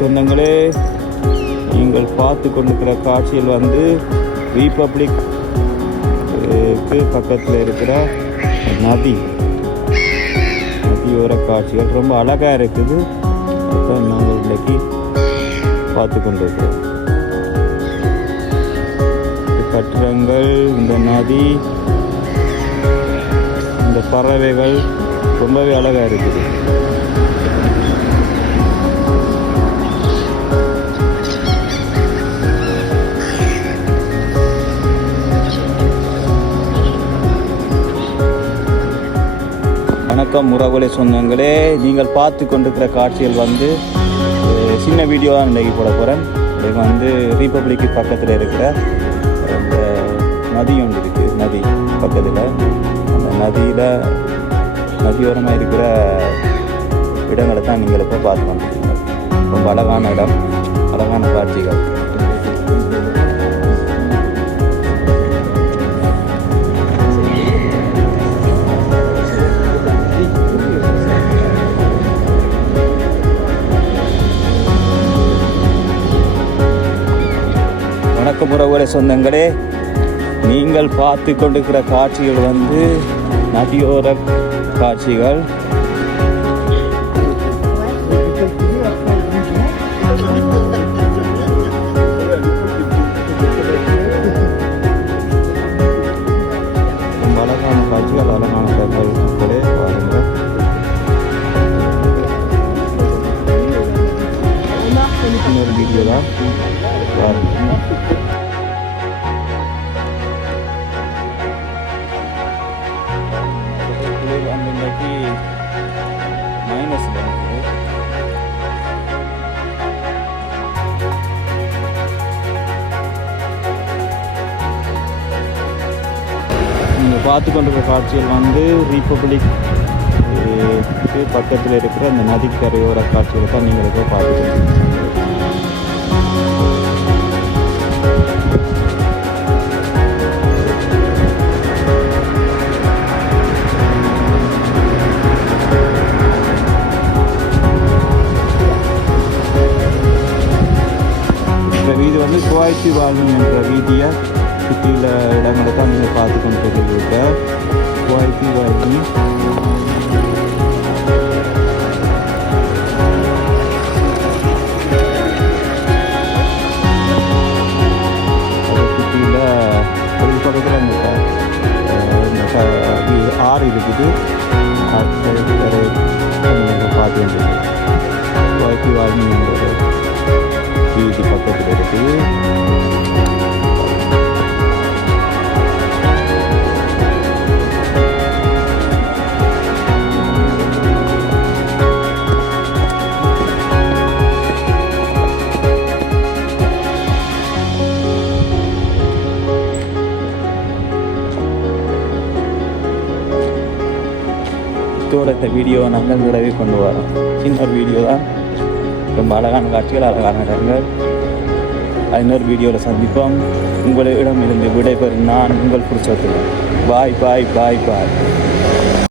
சொந்தங்களே, நீங்கள் பார்த்து கொண்டிருக்கிற காட்சியில் வந்து ரிபப்ளிக் பக்கத்தில் இருக்கிற நதியோர காட்சிகள் ரொம்ப அழகாக இருக்குது. இப்போ நாங்கள் இன்றைக்கி பார்த்து கொண்டிருக்கிறோம். கட்டிடங்கள், இந்த நதி, இந்த பறவைகள் ரொம்பவே அழகாக இருக்குது. வணக்கம் உறவுகளே, சொந்தங்களே, நீங்கள் பார்த்து கொண்டிருக்கிற காட்சிகள் வந்து சின்ன வீடியோ தான் இன்றைக்கி போட போகிறேன். இது வந்து ரிபப்ளிக் பக்கத்தில் இருக்கிற அந்த நதி ஒன்று இருக்குது. நதி பக்கத்தில் அந்த நதியோரமாக இருக்கிற இடங்களை தான் நீங்கள் இப்போ பார்த்து கொண்டிருக்கீங்க. ரொம்ப அழகான இடம், அழகான காட்சிகள். வணக்கம் உறவுகளே, சொந்தங்களே, நீங்கள் பார்த்து கொண்டிருக்கிற காட்சிகள் வந்து நதியோர காட்சிகள். அழகான காட்சிகள், அழகான மக்களே பாருங்கள். இன்னொரு வீடியோ தான் பாருங்கள். அன்றைக்கு மைனஸ் பண்ணுறது. நீங்கள் பார்த்து கொண்டிருக்கிற காட்சிகள் வந்து ரிபப்ளிக் பக்கத்தில் இருக்கிற அந்த நதிக்கரையோர காட்சிகளை தான் நீங்கள் இப்போ பார்த்துக்கணும். வீதி வந்து குவாய்த்தி வாழ்வு என்ற வீதியை சுற்றியுள்ள இடங்களை தான் நீங்கள் பார்த்து கொண்டு இருக்க. குவாய்த்தி வாழ்வு அதை சுற்றியுள்ள ஒரு பக்கத்தில் அந்த ஆறு இருக்குது. பார்த்து வந்து குவாய்த்தி வாழ்வு என்ற வீதி பக்கத்தில் இருக்குது. இதோட இந்த வீடியோவை நாங்கள் விடவே கொண்டு வரோம். சின்ன ஒரு வீடியோ தான், ரொம்ப அழகான காட்சிகள், அழகான இடங்கள். இன்னொரு வீடியோவில் சந்திப்போம். உங்களிடம் இருந்து விடைபெறும் நான் உங்கள் புருஷோத்தமன். பாய் பாய் பாய் பாய்.